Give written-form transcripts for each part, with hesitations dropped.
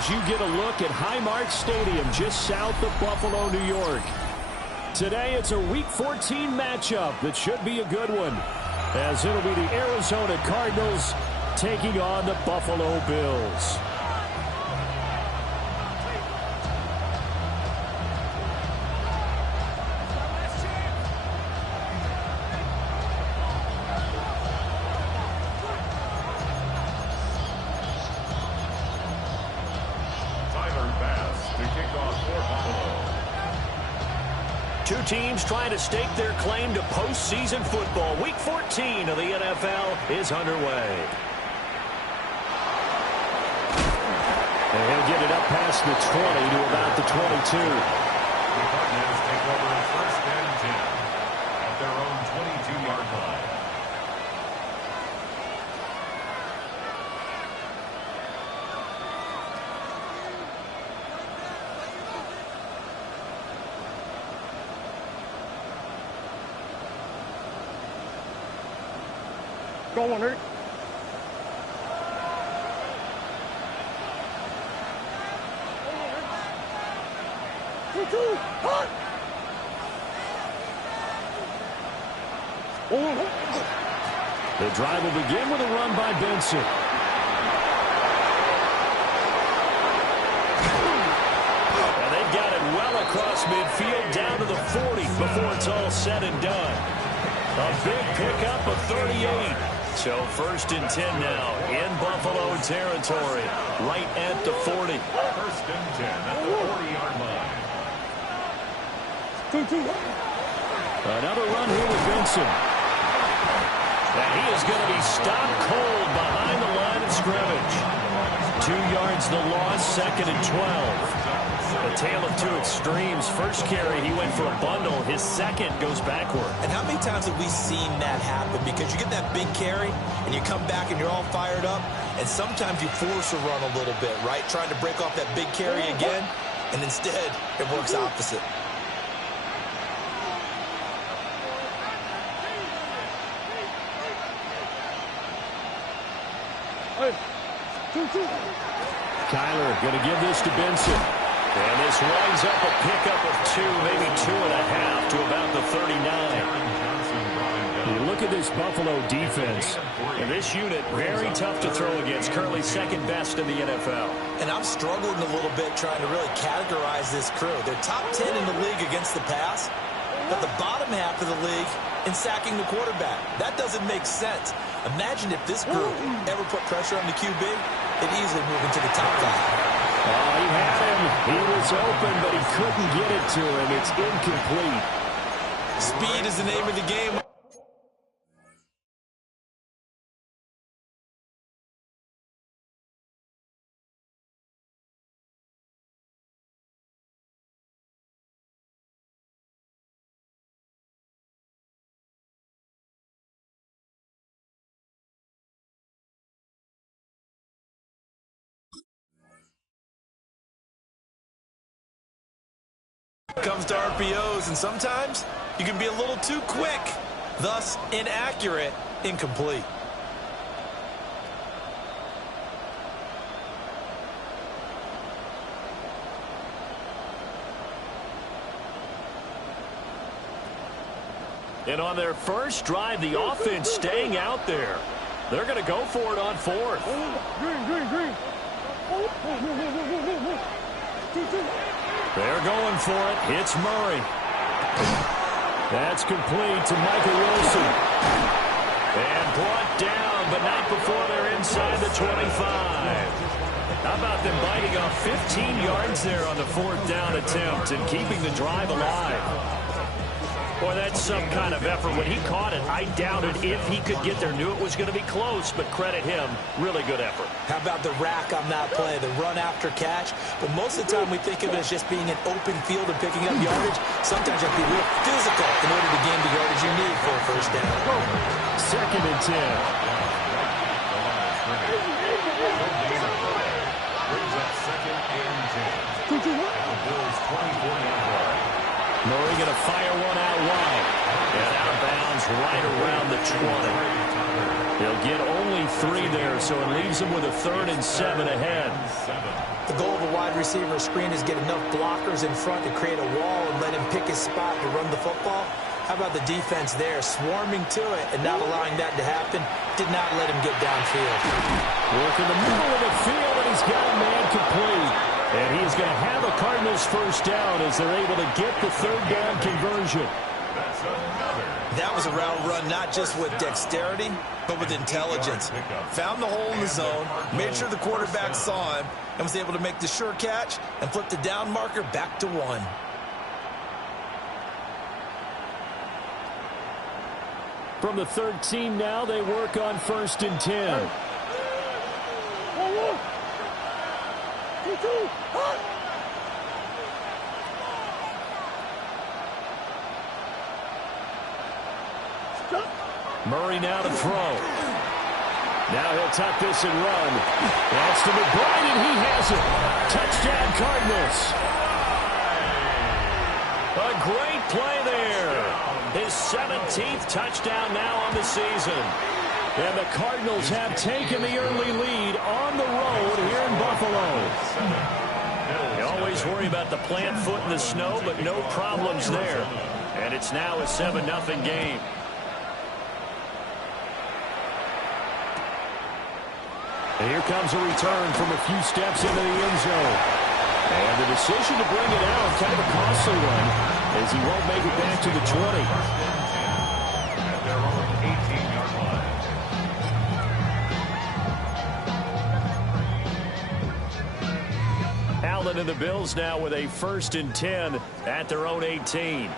as you get a look at Highmark Stadium just south of Buffalo, New York. Today it's a Week 14 matchup that should be a good one, as it'll be the Arizona Cardinals taking on the Buffalo Bills. Two teams trying to stake their claim to postseason football. Week 14 of the NFL is underway. And he'll get it up past the 20 to about the 22. The Cardinals take over first and 10 at their own 22-yard line. Go on, Eric. The drive will begin with a run by Benson. And they've got it well across midfield down to the 40 before it's all said and done. A big pickup of 38. So first and 10 now in Buffalo territory, right at the 40. First and 10 at the 40-yard line. Another run here with Benson. And he is going to be stopped cold behind the line of scrimmage. 2 yards the loss, second and 12. A tale of two extremes. First carry, he went for a bundle. His second goes backward. And how many times have we seen that happen? Because you get that big carry, and you come back, and you're all fired up, and sometimes you force a run a little bit, right? Trying to break off that big carry again, and instead, it works opposite. Kyler going to give this to Benson. And this winds up a pickup of 2, maybe 2.5 to about the 39. You look at this Buffalo defense. And this unit, very tough to throw against. Currently second best in the NFL. And I'm struggling a little bit trying to really categorize this crew. They're top 10 in the league against the pass, but the bottom half of the league in sacking the quarterback. That doesn't make sense. Imagine if this group ever put pressure on the QB, it'd easily move into the top 5. Oh, he had him. He was open, but he couldn't get it to him. It's incomplete. Speed is the name of the game. Comes to RPOs, and sometimes you can be a little too quick, thus inaccurate, incomplete. And on their first drive, the offense staying out there. They're going to go for it on fourth. Green. They're going for it. Hits Murray. That's complete to Michael Wilson. And brought down, but not before they're inside the 25. How about them biting off 15 yards there on the fourth down attempt and keeping the drive alive? Boy, that's some kind of effort. When he caught it, I doubted if he could get there. Knew it was going to be close, but credit him. Really good effort. How about the rack on that play, the run after catch? But most of the time we think of it as just being an open field and picking up yardage. Sometimes you have to be real physical in order to gain the yardage you need for a first down. Second and 10. Brings up second and 10. At the Bills' 24-yard line. Murray going to fire one out wide. And out of bounds right around the 20. He'll get only 3 there, so it leaves him with a 3rd and 7 ahead. The goal of a wide receiver screen is get enough blockers in front to create a wall and let him pick his spot to run the football. How about the defense there, swarming to it and not allowing that to happen? Did not let him get downfield. Work in the middle of the field, and he's got a man complete. And he's going to have a Cardinals first down as they're able to get the 3rd down conversion. That was a route run not just with dexterity, but with intelligence. Found the hole in the zone, made sure the quarterback saw him, and was able to make the sure catch and flip the down marker back to 1. From the 13 now, they work on 1st and 10. 1-1. 2-2. Murray now to throw. Now he'll tuck this and run. That's to McBride, and he has it. Touchdown, Cardinals. A great play there. His 17th touchdown now on the season. And the Cardinals have taken the early lead on the road here in Buffalo. You always worry about the plant foot in the snow, but no problems there. And it's now a 7-0 game. And here comes a return from a few steps into the end zone. And the decision to bring it out, kind of a costly one, as he won't make it back to the 20. At their own 18-yard line. Allen and the Bills now with a 1st and 10 at their own 18.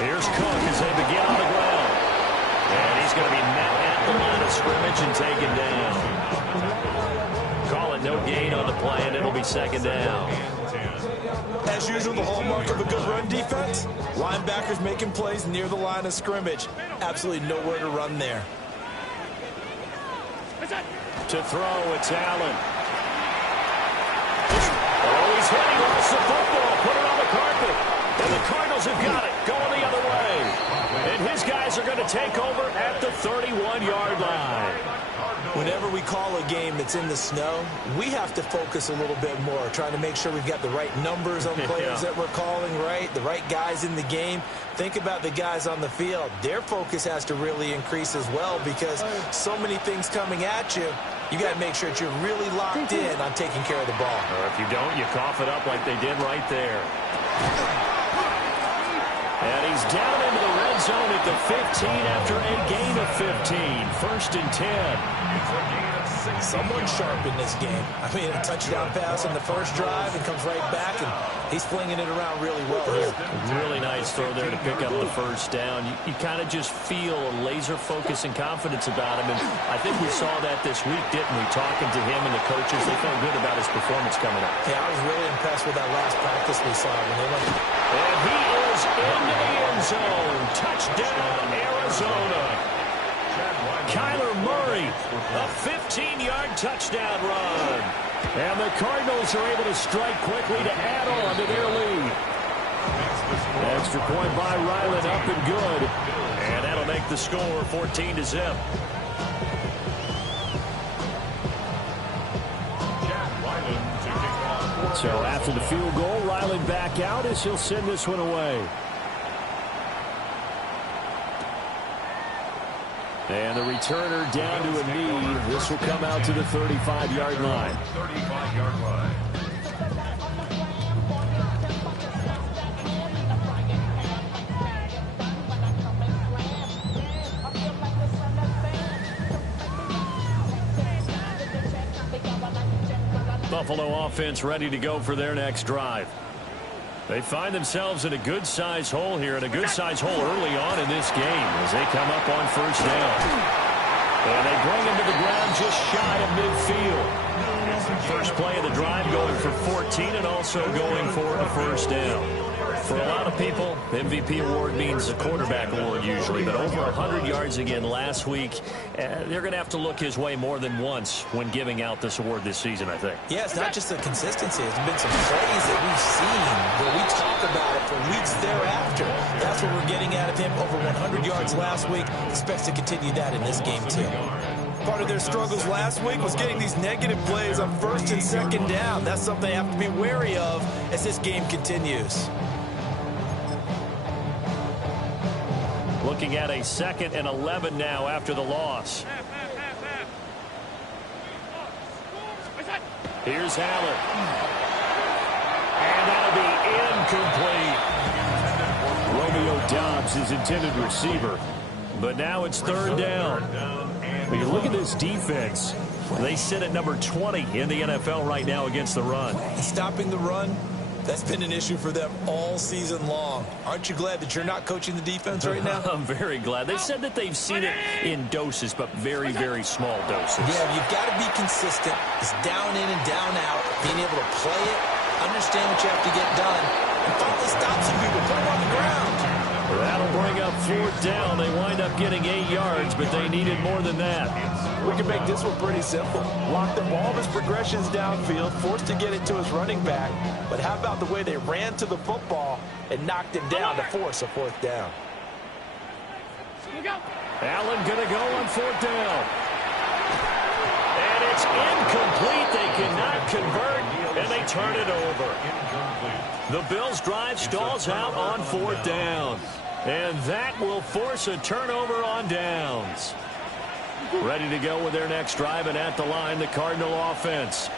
Here's Cook as they begin on the ground. And he's going to be met at the line of scrimmage and taken down. Call it no gain on the play, and it'll be 2nd down. As usual, the hallmark of a good run defense, linebackers making plays near the line of scrimmage. Absolutely nowhere to run there. To throw, it's Allen. Oh, he's hitting off the football. Put it on the carpet. And the Cardinals have got it. Going the other way. And his guys are going to take over at the 31-yard line. Whenever we call a game that's in the snow, we have to focus a little bit more, trying to make sure we've got the right numbers on players that we're calling, right? The right guys in the game. Think about the guys on the field. Their focus has to really increase as well because so many things coming at you. You got to make sure that you're really locked in on taking care of the ball. Or if you don't, you cough it up like they did right there. And he's down into the red zone at the 15 after a gain of 15. 1st and 10. Someone sharp in this game. I mean, a touchdown pass on the first drive and comes right back, and he's flinging it around really well here. Really nice throw there to pick up the 1st down. You kind of just feel a laser focus and confidence about him, and I think we saw that this week, didn't we? Talking to him and the coaches, they felt good about his performance coming up. Yeah, I was really impressed with that last practice we saw when they went. And he is into the end zone. Touchdown, Arizona. Kyler Murray, a 15-yard touchdown run. And the Cardinals are able to strike quickly to add on to their lead. Extra point by Ryland, up and good. And that'll make the score 14-0. So after the field goal, Ryland back out as he'll send this one away. And the returner down to a knee. This will come out to the 35-yard line. 35-yard line. Buffalo offense ready to go for their next drive. They find themselves in a good-sized hole here, and a good-sized hole early on in this game as they come up on 1st down. And they bring him to the ground just shy of midfield. first play of the drive, going for 14 and also going for a first down. For a lot of people, MVP award means a quarterback award usually, but over 100 yards again last week. They're going to have to look his way more than once when giving out this award this season, I think. Yeah, it's not just the consistency. There's been some plays that we've seen where we talk about it for weeks thereafter. That's what we're getting out of him. Over 100 yards last week. Expects to continue that in this game, too. Part of their struggles last week was getting these negative plays on first and second down. That's something they have to be wary of as this game continues. Looking at a 2nd and 11 now after the loss. Here's Allen. And that'll be incomplete. Romeo Doubs, his intended receiver. But now it's 3rd down. When you look at this defense, they sit at number 20 in the NFL right now against the run. Stopping the run, that's been an issue for them all season long. Aren't you glad that you're not coaching the defense right now? I'm very glad. They said that they've seen it in doses, but very, very small doses. Yeah, you've got to be consistent. It's down in and down out. Being able to play it, understand what you have to get done, and finally stop some people, put them on the ground. That'll bring up 4th down. They wind up getting 8 yards, but they needed more than that. We can make this one pretty simple. Lock the ball of his progressions downfield, forced to get it to his running back. But how about the way they ran to the football and knocked him down to force a 4th down? Allen going to go on 4th down. And it's incomplete. They cannot convert, and they turn it over. The Bills' drive stalls out on 4th down. And that will force a turnover on downs. Ready to go with their next drive, and at the line, the Cardinal offense.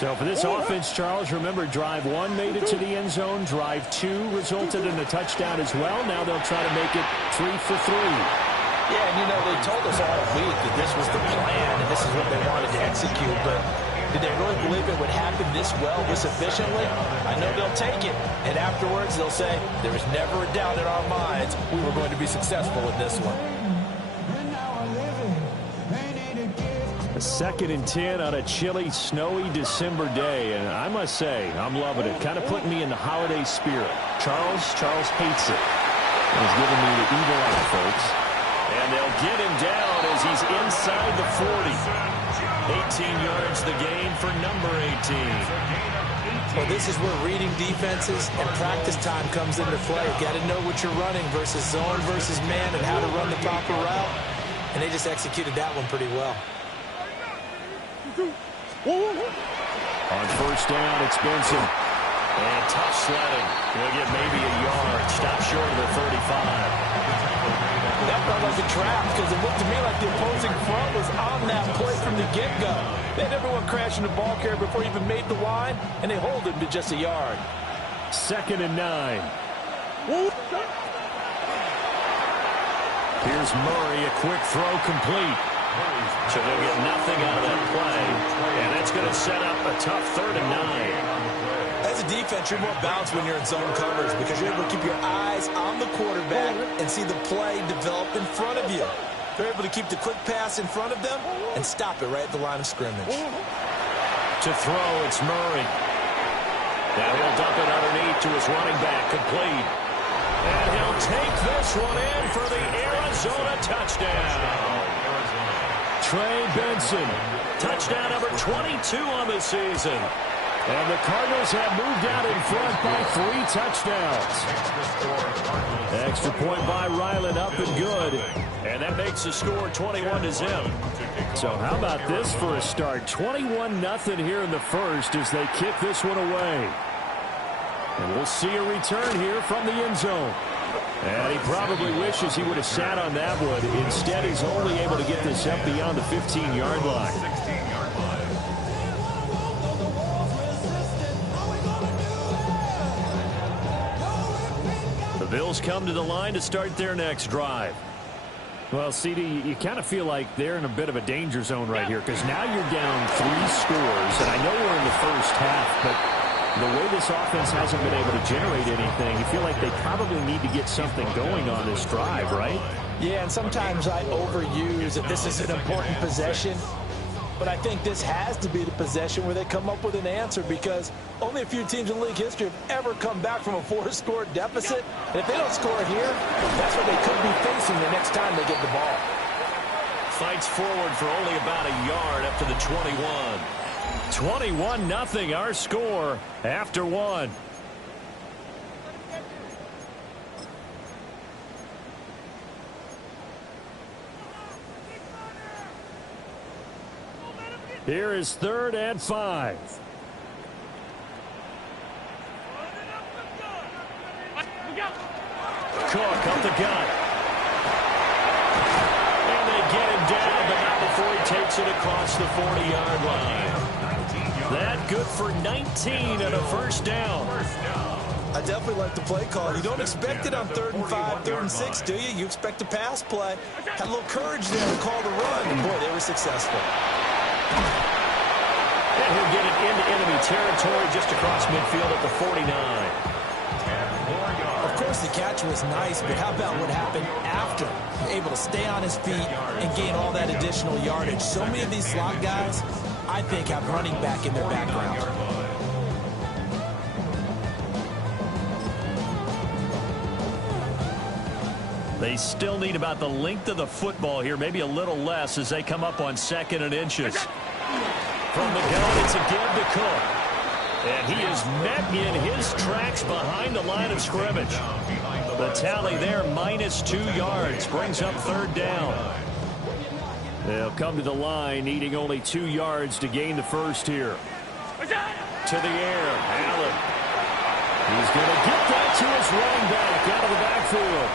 So for this offense, Charles, remember, drive 1 made it to the end zone. Drive 2 resulted in a touchdown as well. Now they'll try to make it 3 for 3. Yeah, and you know, they told us all week that this was the plan and this is what they wanted to execute, but did they really believe it would happen this well, this efficiently? I know they'll take it, and afterwards they'll say, there was never a doubt in our minds we were going to be successful in this one. A 2nd and 10 on a chilly, snowy December day, and I must say, I'm loving it. Kind of putting me in the holiday spirit. Charles hates it. He's giving me the evil eye, folks. And they'll get him down as he's inside the 40. 18 yards the gain for number 18. Well, this is where reading defenses and practice time comes into play. You got to know what you're running versus zone versus man and how to run the proper route. And they just executed that one pretty well. On 1st down, it's Benson. And tough sledding. He'll get maybe a yard. Stop short of the 35. That felt like a trap because it looked to me like the opposing front was on that play from the get-go. They had everyone crashing the ball carrier before he even made the line, and they hold him to just a yard. 2nd and 9. Here's Murray, a quick throw complete. So they'll get nothing out of that play, and that's going to set up a tough 3rd and 9. As a defense, you're more balanced when you're in zone coverage because you're able to keep your eyes on the quarterback and see the play develop in front of you. They're able to keep the quick pass in front of them and stop it right at the line of scrimmage. To throw, it's Murray. Now he'll dump it underneath to his running back, complete. And he'll take this one in for the Arizona touchdown. Trey Benson. Touchdown number 22 on the season. And the Cardinals have moved out in front by 3 touchdowns. Extra point by Ryland, up and good. And that makes the score 21-0. So how about this for a start? 21-0 here in the first as they kick this one away. And we'll see a return here from the end zone. And he probably wishes he would have sat on that one. Instead, he's only able to get this up beyond the 15-yard line. The Bills come to the line to start their next drive. Well, CD, you kind of feel like they're in a bit of a danger zone right here because now you're down 3 scores. And I know we're in the first half, but the way this offense hasn't been able to generate anything, you feel like they probably need to get something going on this drive, right? Yeah, and sometimes I overuse that this is an important possession. But I think this has to be the possession where they come up with an answer, because only a few teams in league history have ever come back from a 4-score deficit. And if they don't score here, that's what they could be facing the next time they get the ball. Fights forward for only about a yard up to the 21. 21-0 our score after one. Here is 3rd and 5. Cook up the gut. And they get him down, but not before he takes it across the 40-yard line. That good for 19 and a first down. I definitely like the play call. You don't expect it on 3rd and 5, 3rd and 6, do you? You expect a pass play. Had a little courage there to call the run, and boy, they were successful. And he'll get it into enemy territory just across midfield at the 49. Of course, the catch was nice, but how about what happened after? Able to stay on his feet and gain all that additional yardage. So many of these slot guys, I think, have running back in their background. They still need about the length of the football here, maybe a little less as they come up on 2nd and inches. From the gun, it's a give to Cook. And he is met in his tracks behind the line of scrimmage. The tally there, -2 yards, brings up 3rd down. They'll come to the line, needing only 2 yards to gain the first here. To the air, Allen. He's going to get that to his running back out of the backfield.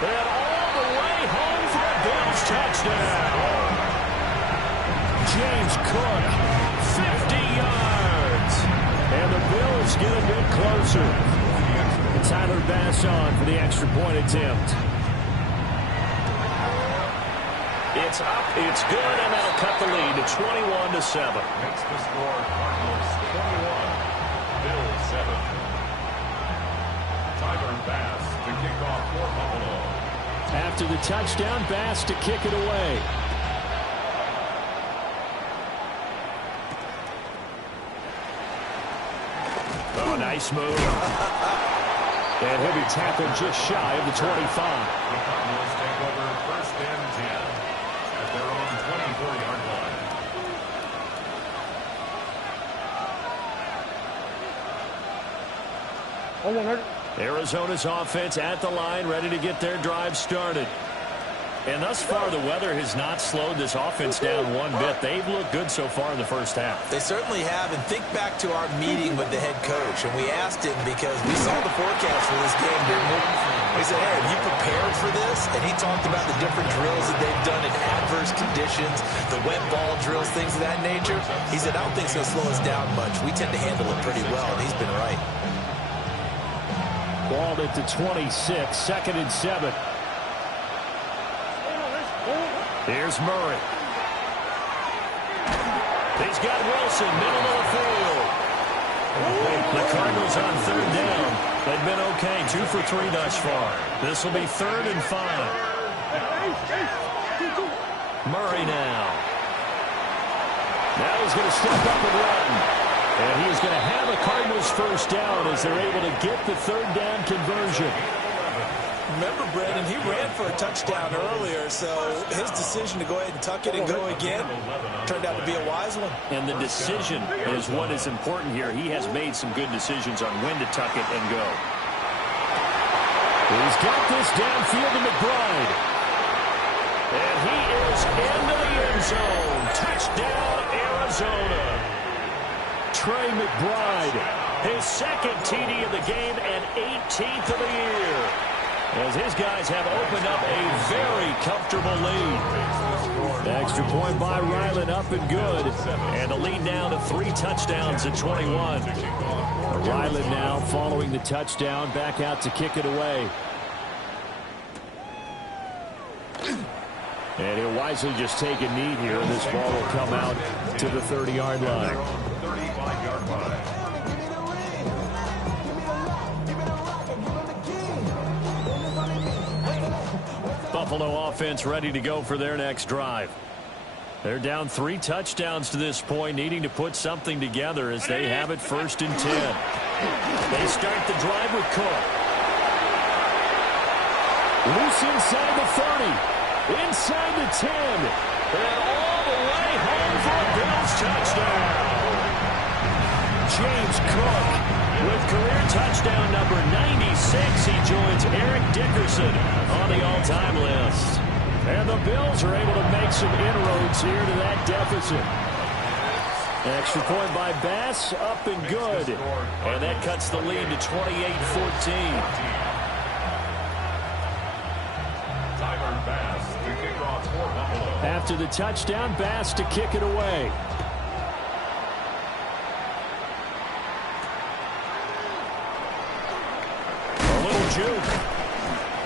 And all the way home for a Bills touchdown. James Cook, 50 yards. And the Bills get a bit closer. And Tyler Bass on for the extra point attempt. It's up, it's good, and that'll cut the lead to 21-7. Makes the score Cardinals 21, Bills 7. Tyler Bass to kick off for Buffalo. After the touchdown, Bass to kick it away. Oh, nice move. And he'll be tackled just shy of the 25. The Cardinals take over 1st and 10 at their own 24-yard line. Arizona's offense at the line, ready to get their drive started. And thus far, the weather has not slowed this offense down one bit. They've looked good so far in the first half. They certainly have, and think back to our meeting with the head coach, and we asked him because we saw the forecast for this game, didn't we? We said, hey, have you prepared for this? And he talked about the different drills that they've done in adverse conditions, the wet ball drills, things of that nature. He said, I don't think it's going to slow us down much. We tend to handle it pretty well, and he's been right. Ball at the 26, 2nd and 7. Here's Murray. He's got Wilson, middle of the field. The Cardinals on 3rd down. They've been okay, 2 for 3 thus far. This will be 3rd and 5. Murray now. Now he's going to step up and run. And he is going to have a Cardinals first down as they're able to get the 3rd down conversion. Remember, Brandon, he ran for a touchdown earlier, so his decision to go ahead and tuck it and go again turned out to be a wise one. And the decision is what is important here. He has made some good decisions on when to tuck it and go. He's got this downfield to McBride. And he is into the end zone. Touchdown, Arizona. Trey McBride. His 2nd TD of the game and 18th of the year. As his guys have opened up a very comfortable lead. The extra point by Ryland up and good. And the lead down to 3 touchdowns at 21. Ryland now following the touchdown, back out to kick it away. And he'll wisely just take a knee here, and this ball will come out to the 30-yard line. 35-yard line. Buffalo offense ready to go for their next drive. They're down 3 touchdowns to this point, needing to put something together as they have it 1st and 10. They start the drive with Cook. Loose inside the 30. Inside the 10. And all the way home for a Bills touchdown. James Cook with career touchdown number 96. He joins Eric Dickerson on the all-time list. And the Bills are able to make some inroads here to that deficit. Extra point by Bass, up and good. And that cuts the lead to 28-14. After the touchdown, Bass to kick it away. A little juke.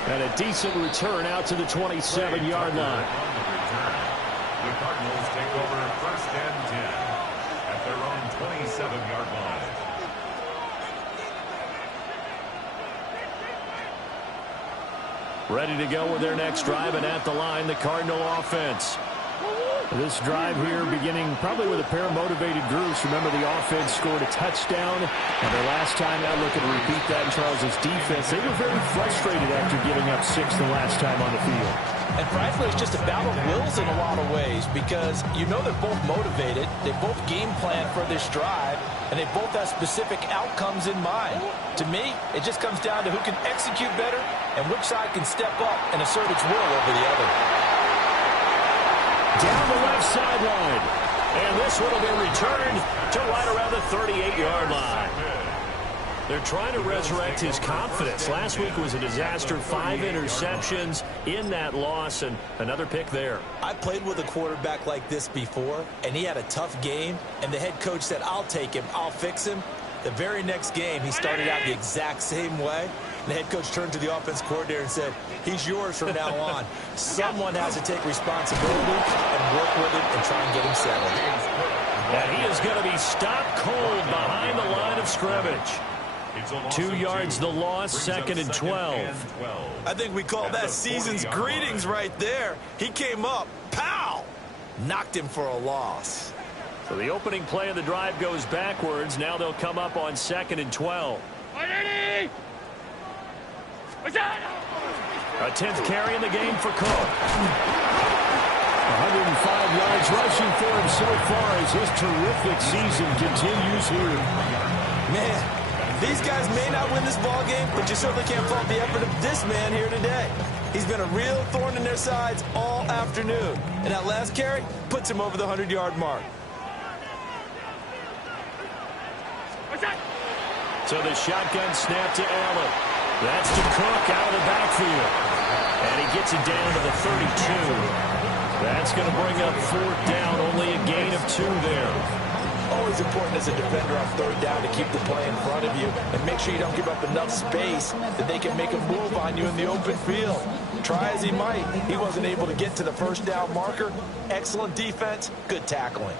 And a decent return out to the 27-yard line. The Cardinals take over 1st and 10 at their own 27-yard line. Ready to go with their next drive, and at the line, the Cardinal offense. This drive here beginning probably with a pair of motivated groups. Remember, the offense scored a touchdown, and their last time out, looking to repeat that in Charles' defense. They were very frustrated after giving up 6 the last time on the field. And frankly, it's just a battle of wills in a lot of ways because you know they're both motivated. They both game plan for this drive, and they both have specific outcomes in mind. To me, it just comes down to who can execute better and which side can step up and assert its will over the other. Down the left sideline. And this one will be returned to right around the 38-yard line. They're trying to resurrect his confidence. Last week was a disaster. 5 interceptions in that loss, and another pick there. I played with a quarterback like this before, and he had a tough game, and the head coach said, I'll take him, I'll fix him. The very next game, he started out the exact same way. And the head coach turned to the offense coordinator and said, he's yours from now on. Someone has to take responsibility and work with him and try and get him settled. And he is going to be stopped cold behind the line of scrimmage. 2 yards the loss, 2nd and 12. I think we call that season's greetings right there. He came up, pow, knocked him for a loss. So the opening play of the drive goes backwards. Now they'll come up on 2nd and 12. A 10th carry in the game for Cook. 105 yards rushing for him so far as his terrific season continues here. Man, these guys may not win this ball game, but you certainly can't fault the effort of this man here today. He's been a real thorn in their sides all afternoon. And that last carry puts him over the 100-yard mark. So the shotgun snap to Allen. That's to Cook out of the backfield. And he gets it down to the 32. That's going to bring up 4th down. Only a gain of 2 there. Always important as a defender on 3rd down to keep the play in front of you and make sure you don't give up enough space that they can make a move on you in the open field. Try as he might, he wasn't able to get to the 1st down marker. Excellent defense, good tackling.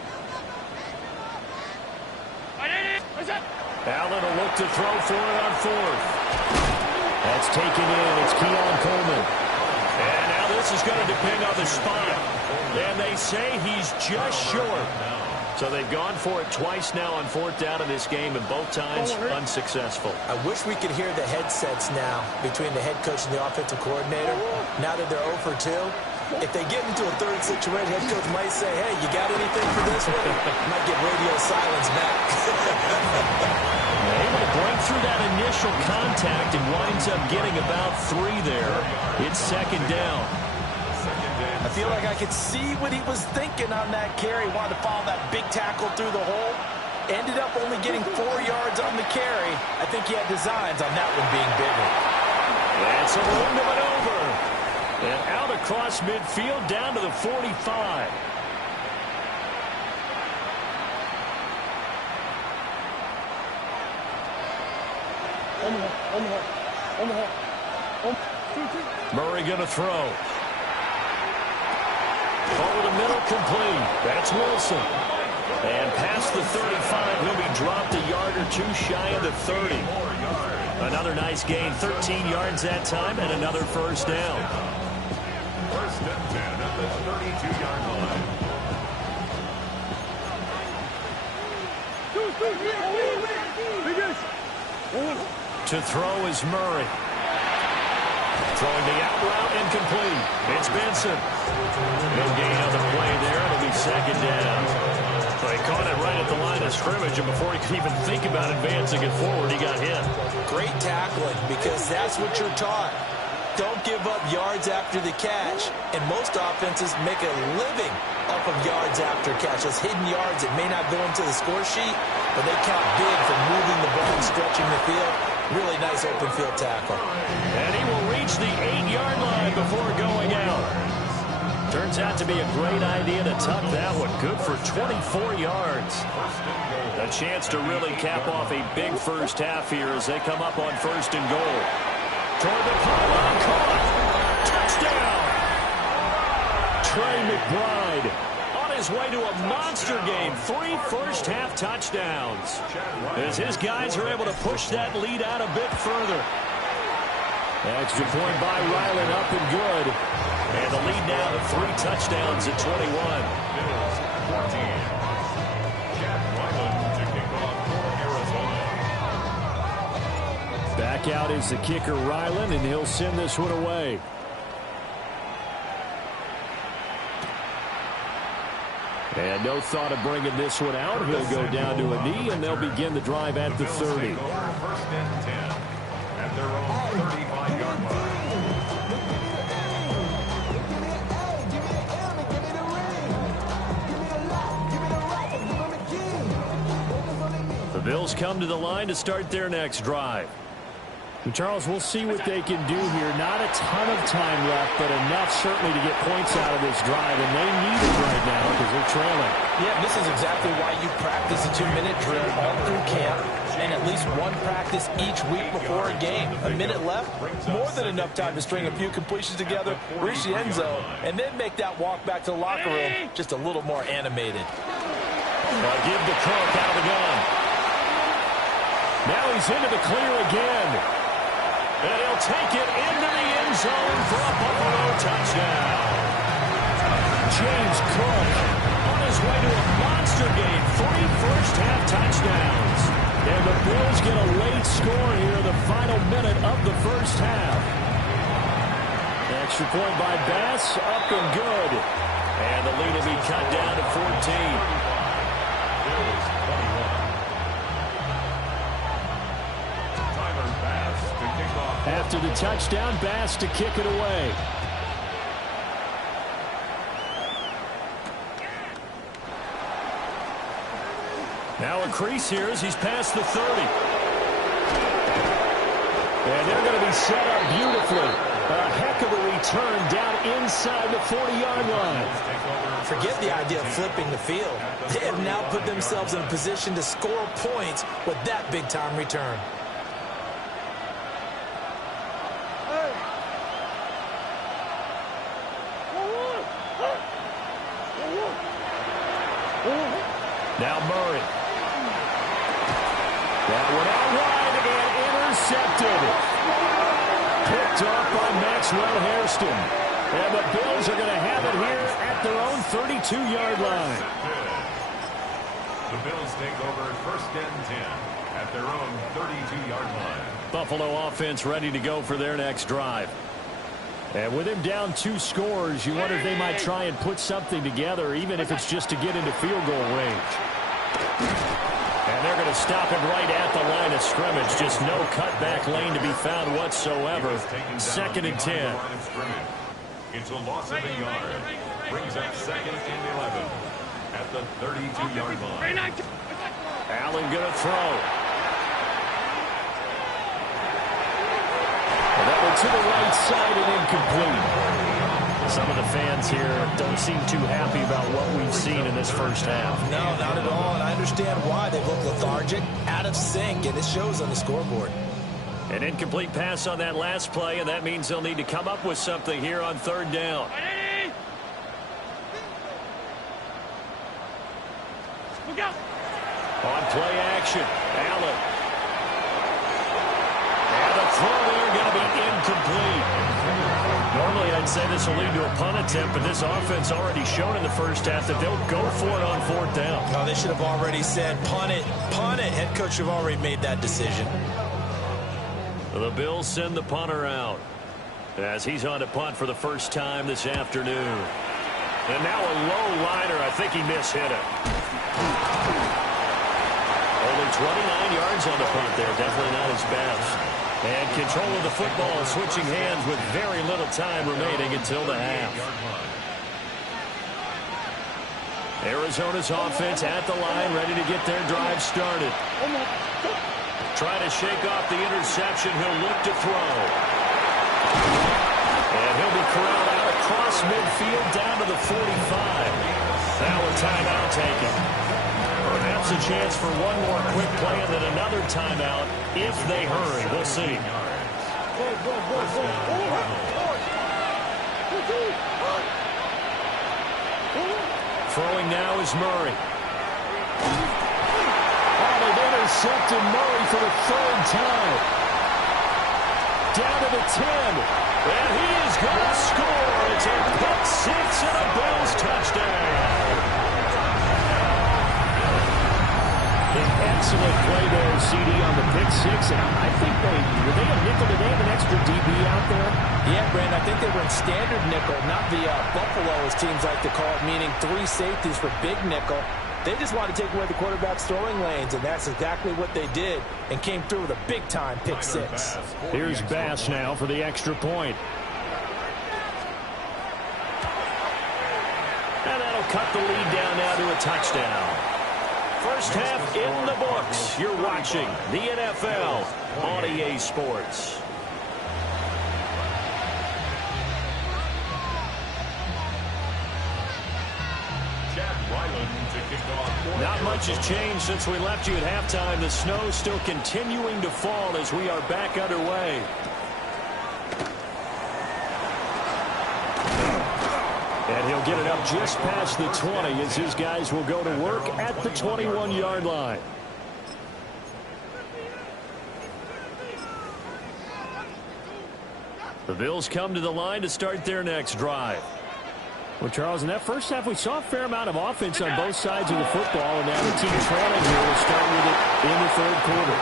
Allen will look to throw for it on 4th. That's taken in. It's Keon Coleman. And now this is going to depend on the spot. And they say he's just short. So they've gone for it twice now on 4th down in this game, and both times unsuccessful. I wish we could hear the headsets now between the head coach and the offensive coordinator. Now that they're 0 for 2, if they get into a 3rd situation, head coach might say, hey, you got anything for this one? Might get radio silence back. Able to break through that initial contact and winds up getting about 3 there. It's 2nd down. I feel like I could see what he was thinking on that carry. Wanted to follow that big tackle through the hole. Ended up only getting 4 yards on the carry. I think he had designs on that one being bigger. That's a room to maneuver. And out across midfield down to the 45. Murray going to throw. Over the middle, complete. That's Wilson. And past the 35, he'll be dropped a yard or 2 shy of the 30. Another nice gain, 13 yards that time, and another 1st down. 1st and 10 at the 32-yard line. To throw is Murray. Throwing the out route incomplete. It's Benson. No gain on the play there. It'll be second down. So he caught it right at the line of scrimmage, and before he could even think about advancing it forward, he got hit. Great tackling, because that's what you're taught. Don't give up yards after the catch, and most offenses make a living off of yards after catch. Those hidden yards that may not go into the score sheet, but they count big for moving the ball and stretching the field. Really nice open field tackle. And he will reach the 8-yard line before going out. Turns out to be a great idea to tuck that one. Good for 24 yards. A chance to really cap off a big first half here as they come up on 1st and goal. Toward the pylon, caught. Touchdown. Trey McBride on his way to a monster game. 3 first-half touchdowns. As his guys are able to push that lead out a bit further. Extra point by Ryland, up and good. And the lead now to 3 touchdowns at 21. Bills 14. Chad Ryland to kick off for Arizona. Back out is the kicker, Ryland, and he'll send this one away. And no thought of bringing this one out. He'll go down to a knee, and they'll begin the drive at the 30. 1st and 10 at their own 35-yard line. The Bills come to the line to start their next drive. Charles, we'll see what they can do here. Not a ton of time left, but enough certainly to get points out of this drive, and they need it right now because they're trailing. Yeah, this is exactly why you practice a 2-minute drill all through camp and at least one practice each week before a game. A minute left, more than enough time to string a few completions together, reach the end zone, and then make that walk back to the locker room just a little more animated. Give to Cook out of the gun. Now he's into the clear again. And he'll take it into the end zone for a Buffalo touchdown. James Cook on his way to a monster game. 3 first-half touchdowns. And the Bills get a late score here in the final minute of the first half. Extra point by Bass, up and good. And the lead will be cut down to 14. Bills 21. After the touchdown, Bass to kick it away. Now a crease here as he's past the 30. And they're going to be set up beautifully. A heck of a return down inside the 40-yard line. Forget the idea of flipping the field. They have now put themselves in a position to score points with that big-time return. Now Murray. That one out wide and intercepted. Picked off by Maxwell Hairston. And the Bills are going to have it here at their own 32-yard line. The Bills take over 1st and 10 at their own 32-yard line. Buffalo offense ready to go for their next drive. And with him down 2 scores, you wonder if they might try and put something together, even if it's just to get into field goal range. And they're going to stop him right at the line of scrimmage. Just no cutback lane to be found whatsoever. 2nd and 10. It's a loss of a yard. Brings up 2nd and 11 at the 32-yard line. Allen going to throw. That one to the right side and incomplete. Some of the fans here don't seem too happy about what we've seen in this first half. No, not at all, and I understand why. They look lethargic, out of sync, and it shows on the scoreboard. An incomplete pass on that last play, and that means they'll need to come up with something here on 3rd down. On play action, Allen. And the throw there going to be incomplete. Normally, I'd say this will lead to a punt attempt, but this offense already shown in the first half that they'll go for it on 4th down. Oh, they should have already said, punt it, punt it. Head coach should have already made that decision. The Bills send the punter out as he's on to punt for the first time this afternoon. And now a low liner. I think he mishit it. Only 29 yards on the punt there. Definitely not his best. And control of the football switching hands with very little time remaining until the half. Arizona's offense at the line, ready to get their drive started. Trying to shake off the interception. He'll look to throw. And he'll be corralled out across midfield down to the 45. Now a timeout taken. Perhaps a chance for one more quick play and then another timeout if they hurry. We'll see. Throwing now is Murray. Oh, they've intercepted Murray for the 3rd time. Down to the 10. And he is going to score. It's a pick six and a Bills touchdown. Excellent play there, CD, on the pick six. And I think were they a nickel today, an extra DB out there? Yeah, Brandon, I think they were in standard nickel, not the Buffalo, as teams like to call it, meaning 3 safeties for big nickel. They just want to take away the quarterback's throwing lanes, and that's exactly what they did and came through with a big-time pick six. Here's Bass now for the extra point. And that'll cut the lead down now to a touchdown. First half in the books. You're watching the NFL on EA Sports. Not much has changed since we left you at halftime. The snow still continuing to fall as we are back underway. And he'll get it up just past the 20 as his guys will go to work at the 21-yard line. The Bills come to the line to start their next drive. Well, Charles, in that first half, we saw a fair amount of offense on both sides of the football, and now the team trailing here will start with it in the 3rd quarter.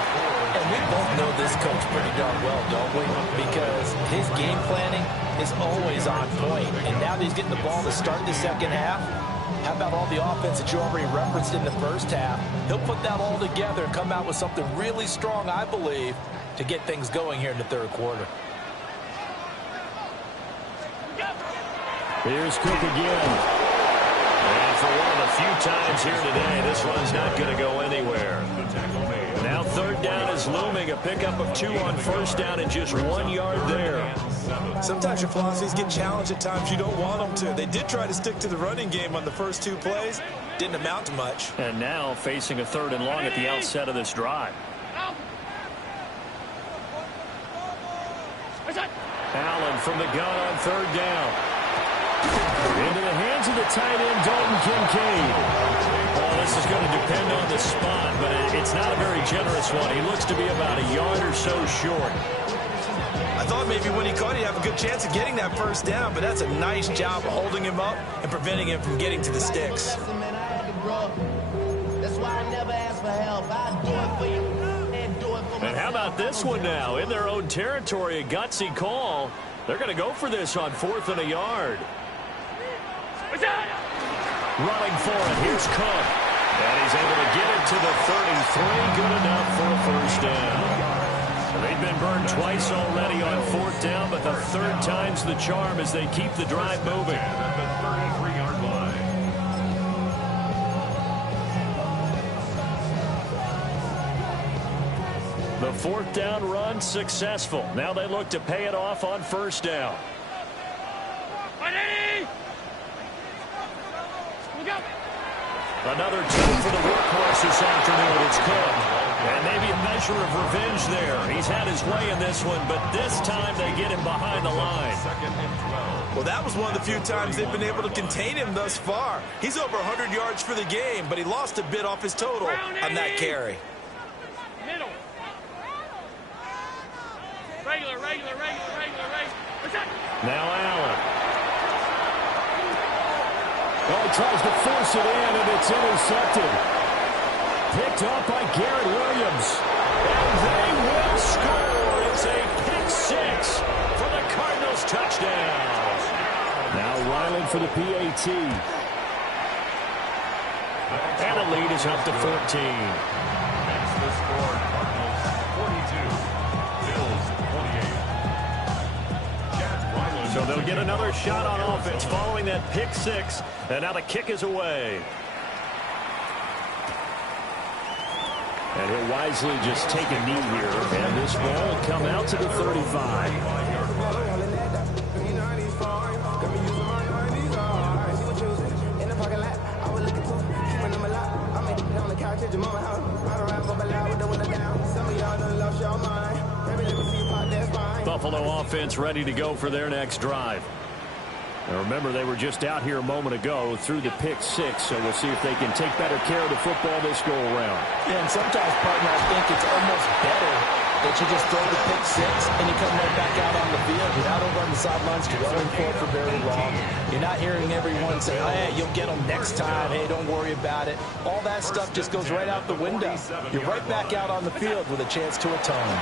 And we both know this coach pretty darn well, don't we? Because his game planning is always on point. And now that he's getting the ball to start the second half, how about all the offense that you already referenced in the first half? He'll put that all together and come out with something really strong, I believe, to get things going here in the 3rd quarter. Here's Cook again. And for one of the few times here today, this one's not going to go anywhere. Now 3rd down is looming. A pickup of 2 on 1st down and just 1 yard there. Sometimes your philosophies get challenged at times you don't want them to. They did try to stick to the running game on the first 2 plays. Didn't amount to much. And now facing a 3rd and long at the outset of this drive. Allen from the gun on 3rd down. Into the hands of the tight end, Dalton Kincaid. Well, this is going to depend on the spot, but it's not a very generous one. He looks to be about a yard or so short. I thought maybe when he caught, he'd have a good chance of getting that 1st down, but that's a nice job of holding him up and preventing him from getting to the sticks. And how about this one now? In their own territory, a gutsy call. They're going to go for this on 4th and a yard. Running for it. Here's Cook. And he's able to get it to the 33. Good enough for a 1st down. They've been burned twice already on 4th down, but the 3rd time's the charm as they keep the drive moving. At the 33-yard line. The 4th down run successful. Now they look to pay it off on 1st down. Another 2 for the workhorse this afternoon. It's Cook. And maybe a measure of revenge there. He's had his way in this one, but this time they get him behind the line. Well, that was one of the few times they've been able to contain him thus far. He's over 100 yards for the game, but he lost a bit off his total on that carry. Middle. Regular. Now Allen. Oh, he tries to force it in, and it's intercepted. Picked up by Garrett Williams. And they will score. It's a pick six for the Cardinals touchdown. Now Ryland for the PAT. And the lead is up to 14. Makes the score Cardinals 42, Bills 28. Jack Ryland. So they'll get another shot on offense following that pick six. And now the kick is away. And he'll wisely just take a knee here. And this ball will come out to the 35. Buffalo offense ready to go for their next drive. Now remember, they were just out here a moment ago through the pick six, so we'll see if they can take better care of the football this go around. Yeah, and sometimes, partner, I think it's almost better that you just throw the pick six and you come right back out on the field. You're not over on the sidelines dwelling for very long. You're not hearing everyone say, oh, hey, you'll get them next time. Hey, don't worry about it. All that stuff just goes right out the window. You're right back out on the field with a chance to atone.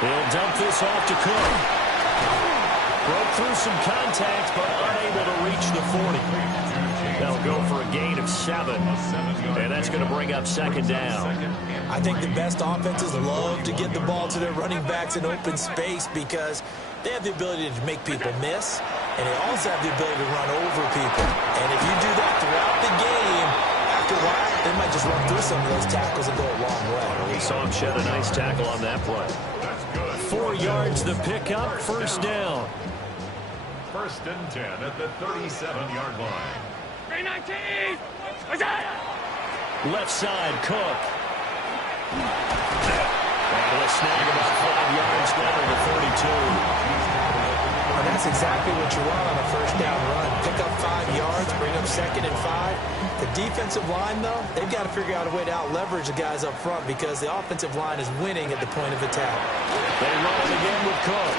He'll dump this off to Cook. Broke through some contact, but unable to reach the 40. They'll go for a gain of 7. And that's going to bring up second down. I think the best offenses love to get the ball to their running backs in open space because they have the ability to make people miss, and they also have the ability to run over people. And if you do that throughout the game, after a while, they might just run through some of those tackles and go a long way. Well, we saw him shed a nice tackle on that play. 4 yards the pickup, first down. First and 10 at the 37-yard line. 319! Left side, Cook. And a snag about 5 yards down to the 42. And that's exactly what you want on a first down run. Pick up 5 yards, bring up second and 5. The defensive line, though, they've got to figure out a way to out-leverage the guys up front because the offensive line is winning at the point of attack. They run it again with Cook.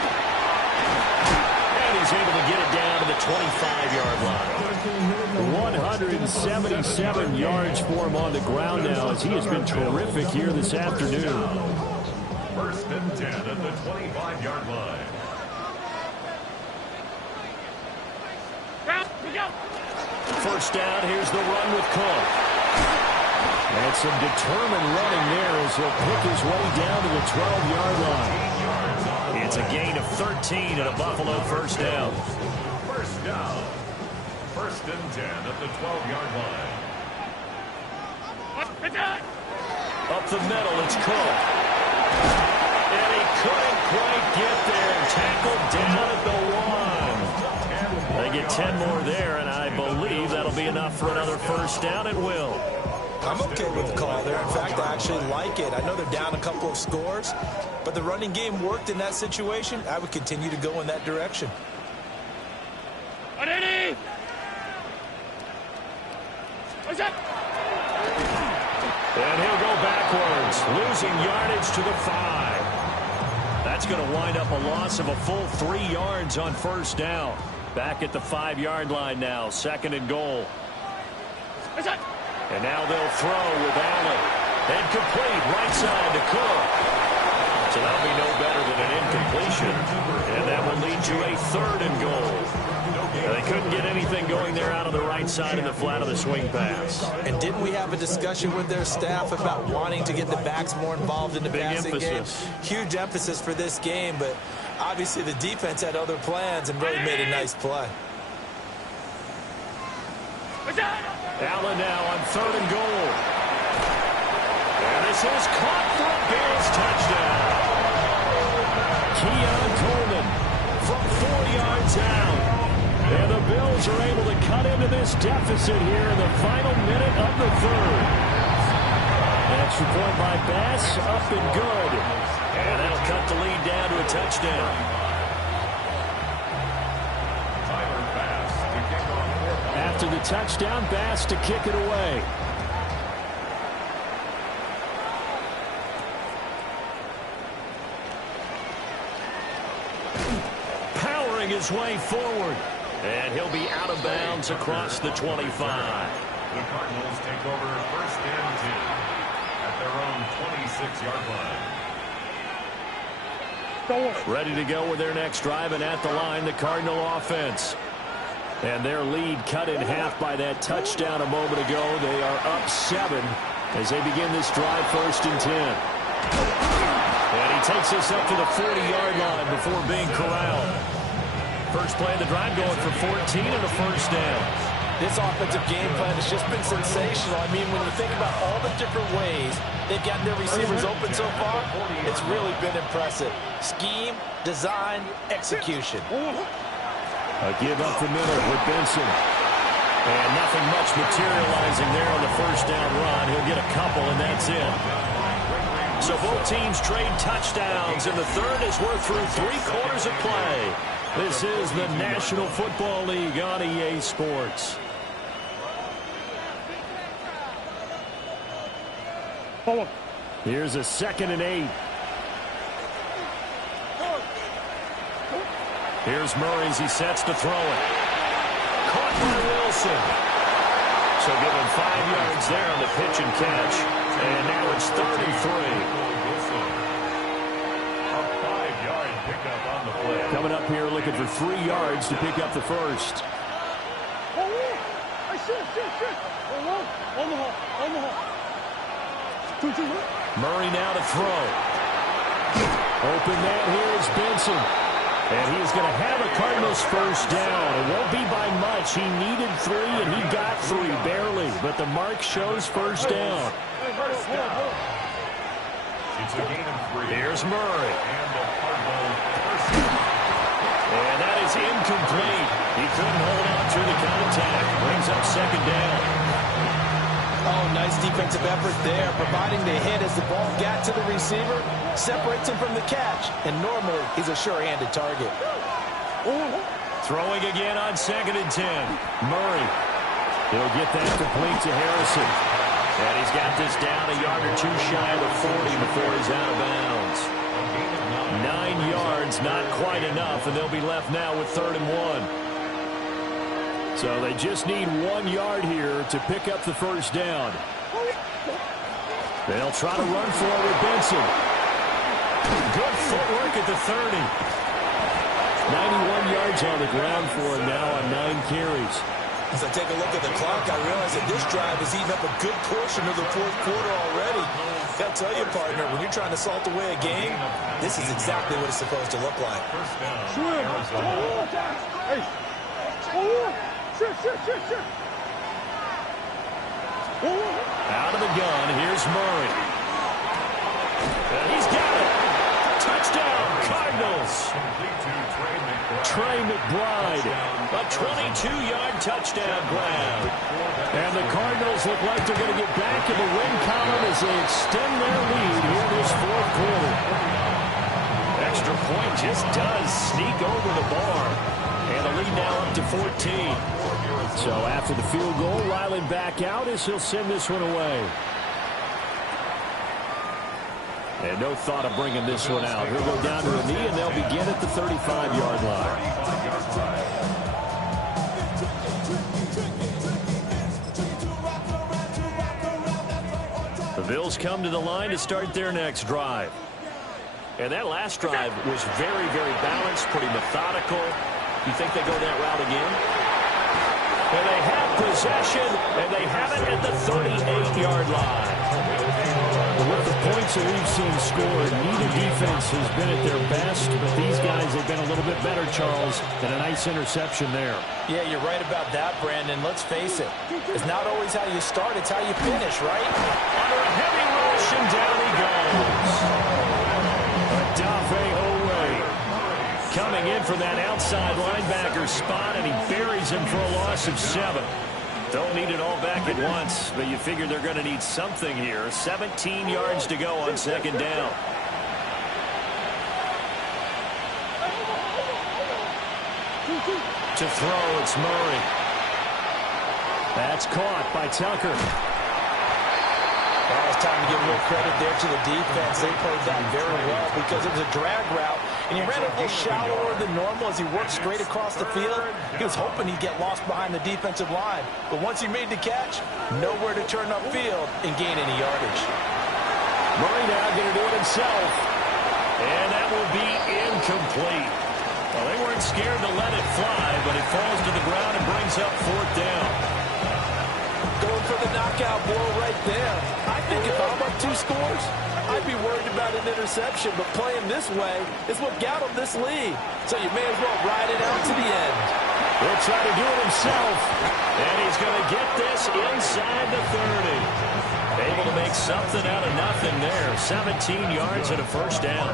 And he's able to get it down to the 25-yard line. 177 yards for him on the ground now as he has been terrific here this afternoon. First and 10 at the 25-yard line. First down, here's the run with Cook. And some determined running there as he'll pick his way down to the 12-yard line. It's a gain of 13 and a Buffalo first down. First down. First and 10 at the 12-yard line. Up the middle, it's Cook. And he couldn't quite get there. Tackled down at the 1. They get 10 more there, and I believe that'll be enough for another first down. It will. I'm okay with the call there. In fact, I actually like it. I know they're down a couple of scores, but the running game worked in that situation. I would continue to go in that direction. Ready? What's up? And he'll go backwards, losing yardage to the 5. That's going to wind up a loss of a full 3 yards on first down. Back at the 5-yard line now, second and goal. What's up? And now they'll throw with Allen. And complete, right side to Cook. So that'll be no better than an incompletion. And that will lead to a third and goal. They couldn't get anything going there out of the right side in the flat of the swing pass. And didn't we have a discussion with their staff about wanting to get the backs more involved in the passing game? Huge emphasis for this game, but obviously the defense had other plans and really made a nice play. Allen now on third and goal. And this is caught for a Bills touchdown. Keon Coleman from 4 yards out. And the Bills are able to cut into this deficit here in the final minute of the third. Extra point by Bass, up and good. And that'll cut the lead down to a touchdown. After the touchdown, Bass to kick it away. his way forward. And he'll be out of bounds across the 25. The Cardinals take over 1st and 10 at their own 26-yard line. Ready to go with their next drive, and at the line, the Cardinal offense. And their lead cut in half by that touchdown a moment ago. They are up 7 as they begin this drive 1st and 10. And he takes us up to the 40-yard line before being corralled. First play of the drive going for 14 and a 1st down. This offensive game plan has just been sensational. I mean, when you think about all the different ways they've gotten their receivers open so far, it's really been impressive. Scheme, design, execution. A give up the middle with Benson. And nothing much materializing there on the 1st down run. He'll get a couple, and that's it. So both teams trade touchdowns, and the third as we're through 3 quarters of play. This is the National Football League on EA Sports. Here's a 2nd and 8. Here's Murray as he sets to throw it. Caught by Wilson. So give him 5 yards there on the pitch and catch. And now it's 3rd and 3. A 5-yard pickup on the play. Coming up here looking for 3 yards to pick up the first. Murray now to throw. Open man here is Benson. And he's going to have a Cardinals 1st down. It won't be by much. He needed 3, and he got 3 barely. But the mark shows 1st down. It's a gain of 3. Here's Murray. And the Cardinals And that is incomplete. He couldn't hold on through the contact. Brings up 2nd down. Oh, nice defensive effort there, providing the hit as the ball got to the receiver, separates him from the catch, and normally he's a sure-handed target. Throwing again on 2nd and 10. Murray. He'll get that complete to Harrison. And he's got this down a yard or 2 shy of the 40 before he's out of bounds. 9 yards, not quite enough, and they'll be left now with 3rd and 1. So they just need 1 yard here to pick up the 1st down. They'll try to run for it with Benson. Good footwork at the 30. 91 yards on the ground for him now on 9 carries. As I take a look at the clock, I realize that this drive has eaten up a good portion of the 4th quarter already. Got to tell you, partner, when you're trying to salt away a game, this is exactly what it's supposed to look like. Out of the gun, here's Murray. And he's got it. Touchdown, Cardinals. Trey McBride, a 22-yard touchdown grab. And the Cardinals look like they're going to get back in the win column as they extend their lead here this 4th quarter. Extra point just does sneak over the bar. And the lead now up to 14. So after the field goal, Ryland back out as he'll send this one away. And no thought of bringing this one out. He'll go down to a knee, and they'll begin at the 35-yard line. The Bills come to the line to start their next drive. And that last drive was very, very balanced, pretty methodical. You think they go that route again? And they have possession, and they have it at the 38-yard line. With the points that we've seen scored, neither defense has been at their best, but these guys have been a little bit better, Charles, than a nice interception there. Yeah, you're right about that, Brandon. Let's face it. It's not always how you start, it's how you finish, right? Under a heavy rush, and down he goes. Adafe Owe coming in from that outside linebacker spot, and he buries him for a loss of 7. Don't need it all back at once, but you figure they're going to need something here. 17 yards to go on 2nd down. To throw, it's Murray. That's caught by Tucker. Well, it's time to give a little credit there to the defense. They played that very well because it was a drag route, And he ran a little shallower than normal as he worked straight across the field. He was hoping he'd get lost behind the defensive line. But once he made the catch, nowhere to turn upfield and gain any yardage. Murray now going to do it himself. And that will be incomplete. Well, they weren't scared to let it fly, but it falls to the ground and brings up 4th down. Going for the knockout blow right there. I think if I'm up 2 scores, I'd be worried about an interception, but playing this way is what got him this lead. So you may as well ride it out to the end. He'll try to do it himself. And he's going to get this inside the 30. Able to make something out of nothing there. 17 yards and a 1st down.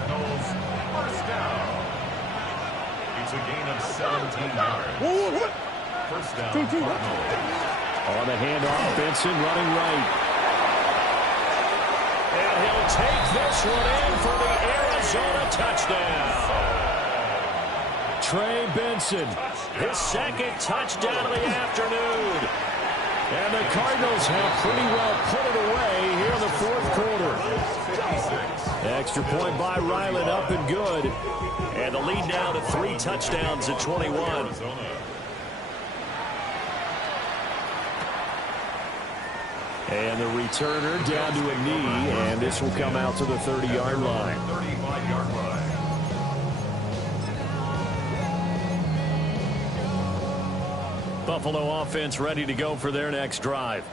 It's a gain of 17 yards. 1st down, Cardinals. On the handoff, Benson running right. And he'll take this one in for the Arizona touchdown. Trey Benson, His 2nd touchdown of the afternoon. and the Cardinals have pretty well put it away here in the 4th quarter. Extra point by Ryland, up and good. And the lead now to 3 touchdowns at 21. And the returner down to a knee, and this will come out to the 30-yard line. 35-yard line. Buffalo offense ready to go for their next drive.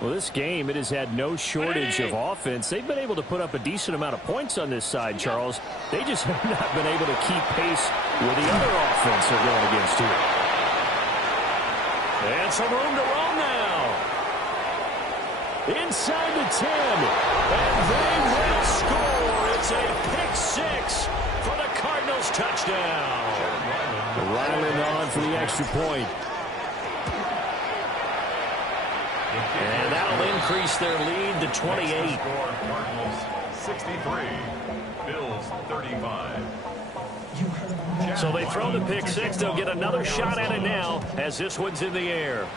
Well, this game, it has had no shortage of offense. They've been able to put up a decent amount of points on this side, Charles. They just have not been able to keep pace with the other offense they're going against here. And some room to roam now. Inside the 10. And they will score. It's a pick-6 for the Cardinals touchdown. Ryland on for the extra point. And that'll increase their lead to 28. Cardinals 63. Bills 35. So they throw the pick-6. They'll get another shot at it now as this one's in the air.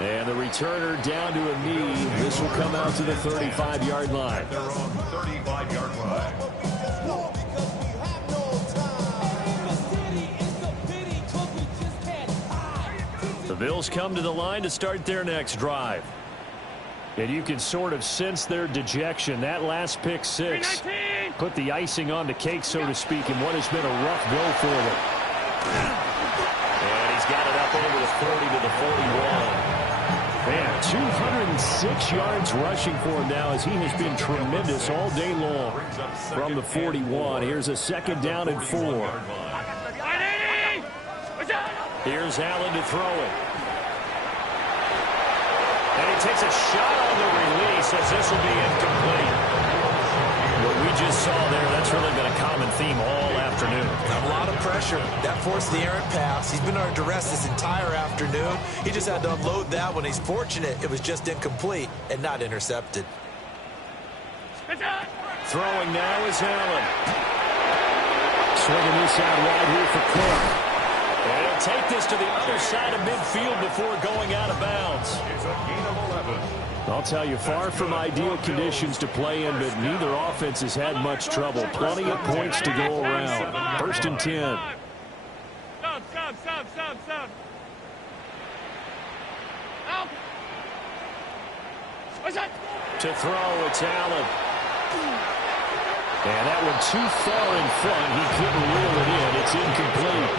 And the returner down to a knee. This will come out to the 35-yard line. Their own 35-yard line. The Bills come to the line to start their next drive. And you can sort of sense their dejection. That last pick-6 put the icing on the cake, so to speak, in what has been a rough go for them. And he's got it up over the 40 to the 41. Man, 206 yards rushing for him now as he has been tremendous all day long from the 41. Here's a 2nd down and 4. Here's Allen to throw it. And he takes a shot on the release as this will be incomplete. What we just saw there, that's really been a common theme all afternoon. A lot of pressure. That forced the errant pass. He's been under duress this entire afternoon. He just had to unload that one. He's fortunate it was just incomplete and not intercepted. Throwing now is Allen. Swinging this out wide here for Cook. And he'll take this to the other side of midfield before going out of bounds. It's a gain of 11. I'll tell you, far from ideal conditions to play in, but neither offense has had much trouble. Plenty of points to go around. 1st and 10. Stop. Out. What's that? To throw, it's Allen. And that one too far in front. He couldn't reel it in. It's incomplete.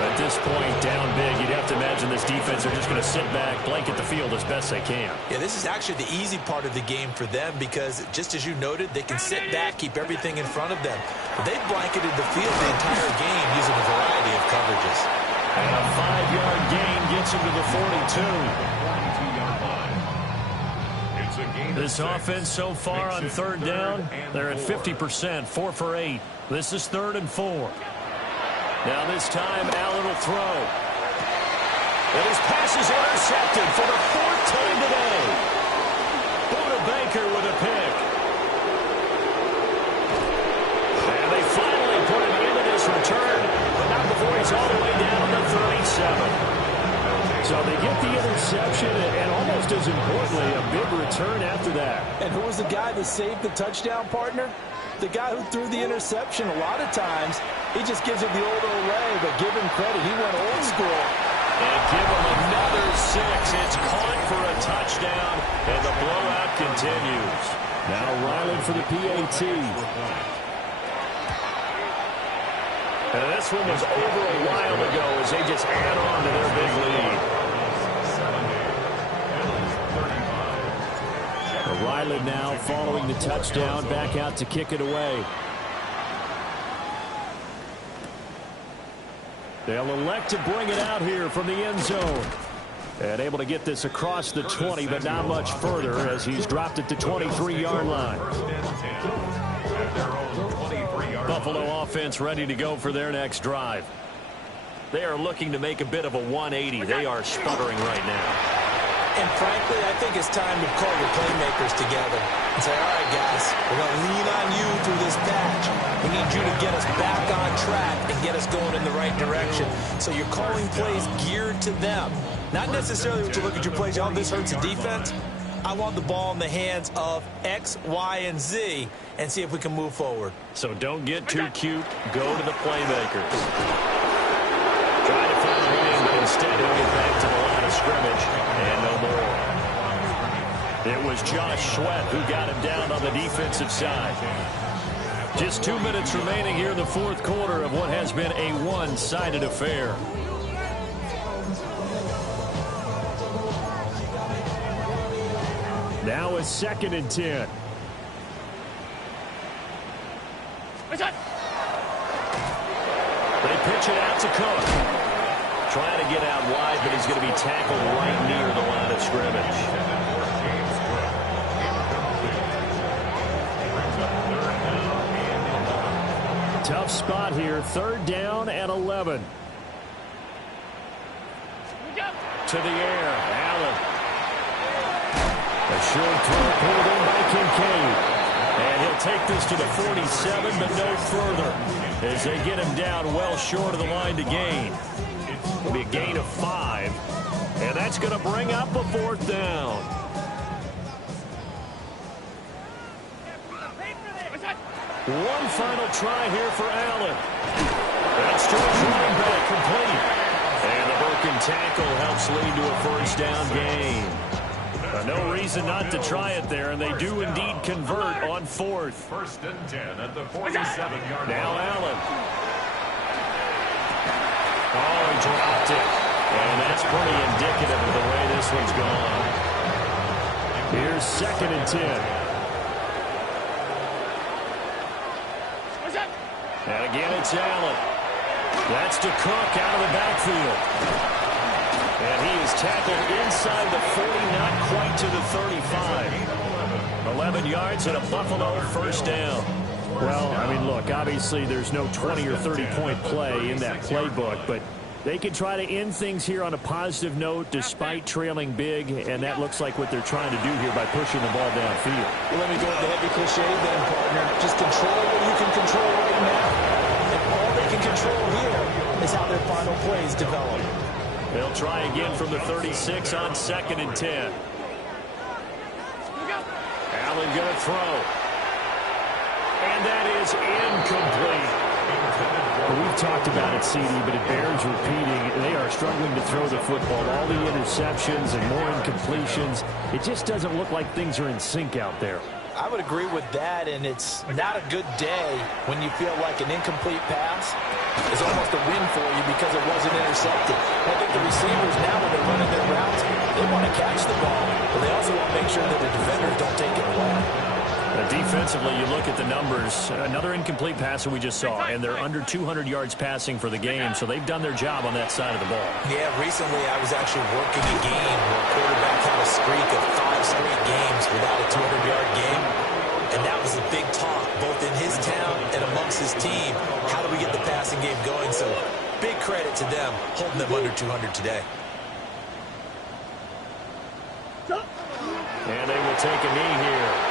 At this point, down big, you'd have to imagine this defense are just going to sit back, blanket the field as best they can. Yeah, this is actually the easy part of the game for them because, just as you noted, they can sit back, keep everything in front of them. But they've blanketed the field the entire game using a variety of coverages. And a 5-yard gain gets him to the 42. 42-yard line. It's a gain of This 6. offense so far on 3rd down, they're at 50%, 4 for 8. This is 3rd and 4. Now this time, Allen will throw. And his pass is intercepted for the 4th time today. Buda Baker with a pick. And they finally put an end to this return, but not before he's all the way down to the 37. So they get the interception, and almost as importantly, a big return after that. And who was the guy that saved the touchdown, partner? The guy who threw the interception. A lot of times, he just gives it the old Olay, but give him credit. He went old school. And give him another 6. It's caught for a touchdown, and the blowout continues. Now Ryland for the PAT. And this one was over a while ago as they just add on to their big lead. Ryland now following the touchdown, back out to kick it away. They'll elect to bring it out here from the end zone. And able to get this across the 20, but not much further as he's dropped it to 23-yard line. Buffalo offense ready to go for their next drive. They are looking to make a bit of a 180. They are sputtering right now. And frankly, I think it's time to call your playmakers together and say, all right, guys, we're going to lean on you through this patch. We need you to get us back on track and get us going in the right direction. So you're calling plays geared to them. Not necessarily to look at your plays, oh, this hurts the defense. I want the ball in the hands of X, Y, and Z and see if we can move forward. So don't get too cute. Go to the playmakers. Try to find a lane, but instead he'll get back to the line of scrimmage and no more. It was Josh Sweat who got him down on the defensive side. Just 2 minutes remaining here in the fourth quarter of what has been a one-sided affair. Now a 2nd and 10. They pitch it out to Cook. Trying to get out wide, but he's going to be tackled right near the line of scrimmage. Tough spot here. 3rd down and 11. To the air. Allen. A short throw pulled in by Kincaid. And he'll take this to the 47, but no further as they get him down well short of the line to gain. It'll be a gain of 5. And that's going to bring up a 4th down. One final try here for Allen. That's to his running back, complete. And the broken tackle helps lead to a 1st down gain. No reason not to try it there, and they do indeed convert on 4th. 1st and 10 at the 47-yard line. Now Allen. Oh, he dropped it. And that's pretty indicative of the way this one's gone. Here's 2nd and 10. And again, it's Allen. That's to Cook out of the backfield. And he is tackled inside the 40, not quite to the 35. 11 yards and a Buffalo 1st down. Well, I mean, look, obviously there's no 20 or 30-point play in that playbook, but they can try to end things here on a positive note despite trailing big, and that looks like what they're trying to do here by pushing the ball downfield. Well, let me go with the heavy cliche then, partner. Just control what you can control right now. And all they can control here is how their final plays develop. They'll try again from the 36 on 2nd and 10. Allen going to throw. And that is incomplete. Well, we've talked about it, CD, but it bears repeating. They are struggling to throw the football. All the interceptions and more incompletions. It just doesn't look like things are in sync out there. I would agree with that, and it's not a good day when you feel like an incomplete pass is almost a win for you because it wasn't intercepted. I think the receivers now, when they're running their routes, they want to catch the ball, but they also want to make sure that the defenders don't take it away. Defensively, you look at the numbers. Another incomplete pass that we just saw, and they're under 200 yards passing for the game, so they've done their job on that side of the ball. Yeah, recently I was actually working a game where a quarterback had a streak of 5 straight games without a 200-yard game, and that was a big talk, both in his town and amongst his team. How do we get the passing game going? So big credit to them, holding them under 200 today. And they will take a knee here.